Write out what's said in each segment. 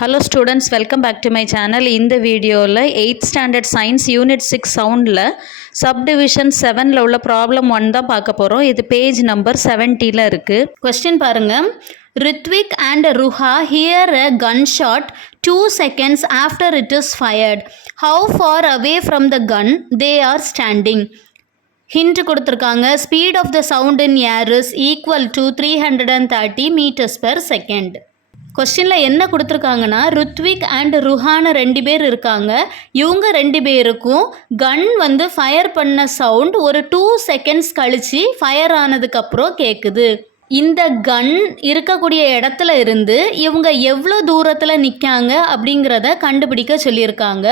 Hello students, welcome back to my channel. இந்த வீடியோவில் 8th standard science unit 6 soundல subdivision 7ல உள்ள problem 1 தான் பார்க்க போகிறோம். இது பேஜ் நம்பர் 70ல இருக்குது. கொஸ்டின் பாருங்க. Ritvik and Ruha hear a gunshot 2 seconds after it is fired. How far away from the gun they are standing? Hint கொடுத்துருக்காங்க. Speed of the sound in air is equal to 330 meters per second. கொஸ்டினில் என்ன கொடுத்துருக்காங்கன்னா, Ruthvik and ருஹான்னு 2 பேர் இருக்காங்க. இவங்க 2 பேருக்கும் கன் fire பண்ண sound ஒரு 2 seconds கழித்து ஃபயர் ஆனதுக்கப்புறம் கேட்குது. இந்த கன் இருக்கக்கூடிய இடத்துல இருந்து இவங்க எவ்வளோ தூரத்தில் நிற்காங்க அப்படிங்கிறத கண்டுபிடிக்க சொல்லியிருக்காங்க.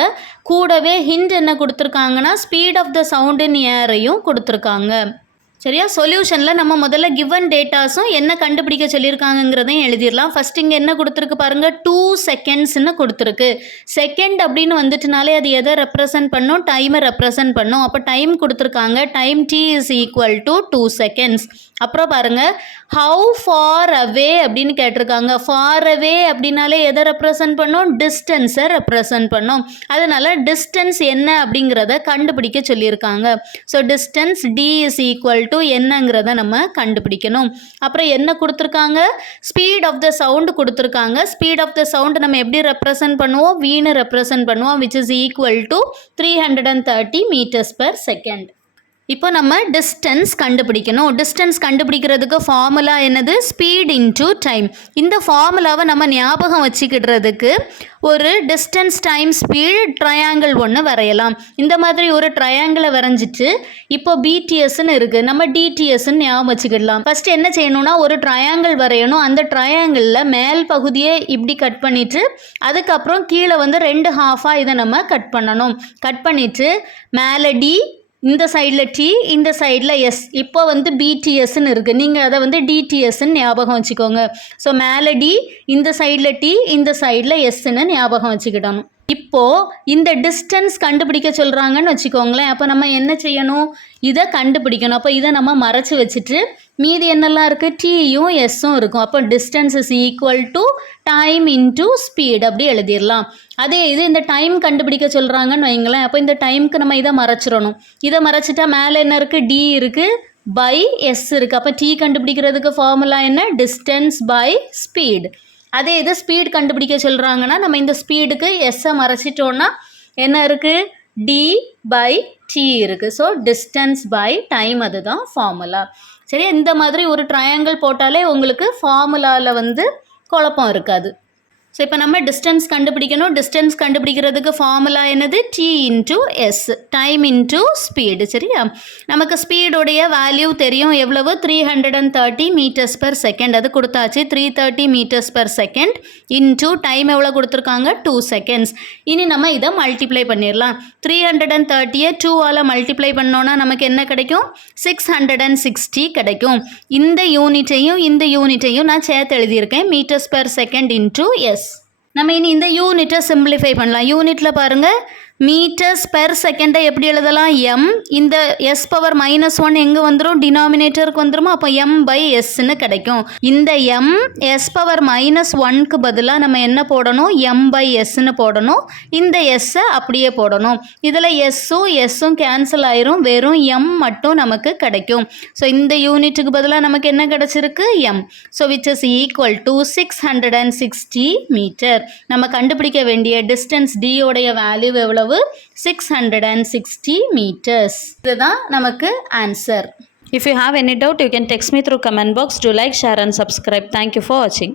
கூடவே ஹிண்ட் என்ன கொடுத்துருக்காங்கன்னா, speed of the sound in ஏரையும் கொடுத்துருக்காங்க. சரியா? சொல்யூஷனில் நம்ம முதல்ல கிவன் டேட்டாஸும் என்ன கண்டுபிடிக்க சொல்லியிருக்காங்கிறதையும் எழுதிடலாம். ஃபஸ்ட் இங்கே என்ன கொடுத்துருக்கு பாருங்கள், 2 secondsன்னு கொடுத்துருக்கு. செகண்ட் அப்படின்னு வந்துட்டுனாலே அது எதை ரெப்ரசன்ட் பண்ணும்? டைமை ரெப்ரசன்ட் பண்ணும். அப்போ டைம் கொடுத்துருக்காங்க. Time t is equal to 2 seconds. அப்புறம் பாருங்கள், ஹவு ஃபார் அவே அப்படின்னு கேட்டிருக்காங்க. ஃபார் அவே அப்படின்னாலே எதை ரெப்ரசன்ட் பண்ணும்? டிஸ்டன்ஸை ரெப்ரசன்ட் பண்ணும். அதனால் டிஸ்டன்ஸ் என்ன அப்படிங்கிறத கண்டுபிடிக்க சொல்லியிருக்காங்க. So distance d is equal to என்னங்கிறத நம்ம கண்டுபிடிக்கணும். அப்புறம் என்ன கொடுத்துருக்காங்க? ஸ்பீட் ஆஃப் த சவுண்ட் கொடுத்துருக்காங்க. ஸ்பீட் ஆஃப் த சவுண்ட் நம்ம எப்படி ரெப்ரசன்ட் பண்ணுவோம்? வீணு ரெப்ரசன்ட் பண்ணுவோம், which is equal to 330 meters per second. இப்போ நம்ம டிஸ்டன்ஸ் கண்டுபிடிக்கணும். டிஸ்டன்ஸ் கண்டுபிடிக்கிறதுக்கு ஃபார்முலா என்னது? Speed into time. இந்த ஃபார்முலாவை நம்ம ஞாபகம் வச்சுக்கிடுறதுக்கு ஒரு டிஸ்டன்ஸ் டைம் ஸ்பீட் ட்ரையாங்கிள் ஒன்று வரையலாம். இந்த மாதிரி ஒரு ட்ரையாங்கிளை வரைஞ்சிட்டு இப்போ பிடிஎஸ்ன்னு இருக்குது, நம்ம டிடிஎஸ்ன்னு ஞாபகம் வச்சுக்கிடலாம். ஃபஸ்ட்டு என்ன செய்யணும்னா, ஒரு ட்ரையாங்கிள் வரையணும். அந்த ட்ரையாங்கிளில் மேல் பகுதியை இப்படி கட் பண்ணிவிட்டு அதுக்கப்புறம் கீழே 2 ஹாஃபாக இதை நம்ம கட் பண்ணணும். கட் பண்ணிவிட்டு மேலே டி, இந்த சைடில் டி, இந்த சைடில் எஸ். இப்போ பிடிஎஸ்ன்னு இருக்குது, நீங்கள் அதை டிடிஎஸ்ன்னு ஞாபகம் வச்சுக்கோங்க. ஸோ மேலே டி, இந்த சைடில் டி, இந்த சைடில் எஸ்ன்னு ஞாபகம் வச்சுக்கிடணும். இப்போது இந்த டிஸ்டன்ஸ் கண்டுபிடிக்க சொல்கிறாங்கன்னு வச்சுக்கோங்களேன். அப்போ நம்ம என்ன செய்யணும்? இதை கண்டுபிடிக்கணும். அப்போ இதை நம்ம மறைச்சி வச்சுட்டு மீதி என்னெல்லாம் இருக்குது? டீயும் எஸ்ஸும் இருக்கும். அப்போ distance is equal to time into speed அப்படி எழுதிடலாம். அதே இது இந்த டைம் கண்டுபிடிக்க சொல்கிறாங்கன்னு வைங்களேன். அப்போ இந்த டைமுக்கு நம்ம இதை மறைச்சிடணும். இதை மறைச்சிட்டா மேலே என்ன இருக்குது? டி இருக்குது, பை எஸ் இருக்குது. அப்போ டி கண்டுபிடிக்கிறதுக்கு ஃபார்முலா என்ன? Distance by speed. அதே இது ஸ்பீட் கண்டுபிடிக்க சொல்கிறாங்கன்னா நம்ம இந்த ஸ்பீடுக்கு எஸ்ஸை மறைச்சிட்டோன்னா என்ன இருக்குது? டி பை டி இருக்குது. ஸோ டிஸ்டன்ஸ் பை டைம், அதுதான் ஃபார்முலா. சரி, இந்த மாதிரி ஒரு ட்ரையாங்கிள் போட்டாலே உங்களுக்கு ஃபார்முலாவில் குழப்பம் இருக்காது. ஸோ இப்போ நம்ம டிஸ்டன்ஸ் கண்டுபிடிக்கணும். டிஸ்டன்ஸ் கண்டுபிடிக்கிறதுக்கு ஃபார்முலா என்னது? D into S, time into speed. சரியா? நமக்கு ஸ்பீடோடைய வேல்யூ தெரியும். எவ்வளவு? 330 meters per second. அது கொடுத்தாச்சு. 330 meters per second into time எவ்வளோ கொடுத்துருக்காங்க? 2 seconds. இனி நம்ம இதை மல்டிப்ளை பண்ணிடலாம். 330 2ஆல் மல்டிப்ளை பண்ணோன்னா நமக்கு என்ன கிடைக்கும்? 660 கிடைக்கும். இந்த யூனிட்டையும் நான் சேர்த்து எழுதியிருக்கேன். Metres per second into S. நம்ம இனி இந்த யூனிட்டை சிம்பிளிஃபை பண்ணலாம். யூனிட்டில் பாருங்கள், மீட்டர்ஸ் பெர் செகண்டை எப்படி எழுதலாம்? எம். இந்த எஸ் பவர் -1 எங்கே வந்துடும்? டினாமினேட்டருக்கு வந்துடுமா? அப்போ எம் பை எஸ்ன்னு கிடைக்கும். இந்த எம் எஸ் பவர் -1க்கு பதிலாக நம்ம என்ன போடணும்? எம் பை எஸ்ன்னு போடணும். இந்த எஸ்ஸை அப்படியே போடணும். இதில் எஸ்ஸும் கேன்சல் ஆயிரும், வெறும் எம் மட்டும் நமக்கு கிடைக்கும். ஸோ இந்த யூனிட்டுக்கு பதிலாக நமக்கு என்ன கிடச்சிருக்கு? M. So which is equal to 660 metre. நம்ம கண்டுபிடிக்க வேண்டிய டிஸ்டன்ஸ் டியோடைய வேல்யூ எவ்வளவு? 660 meters. இதுதான் நமக்கு answer. If you have any doubt, you can text me through comment box. Do like, share and subscribe. Thank you for watching.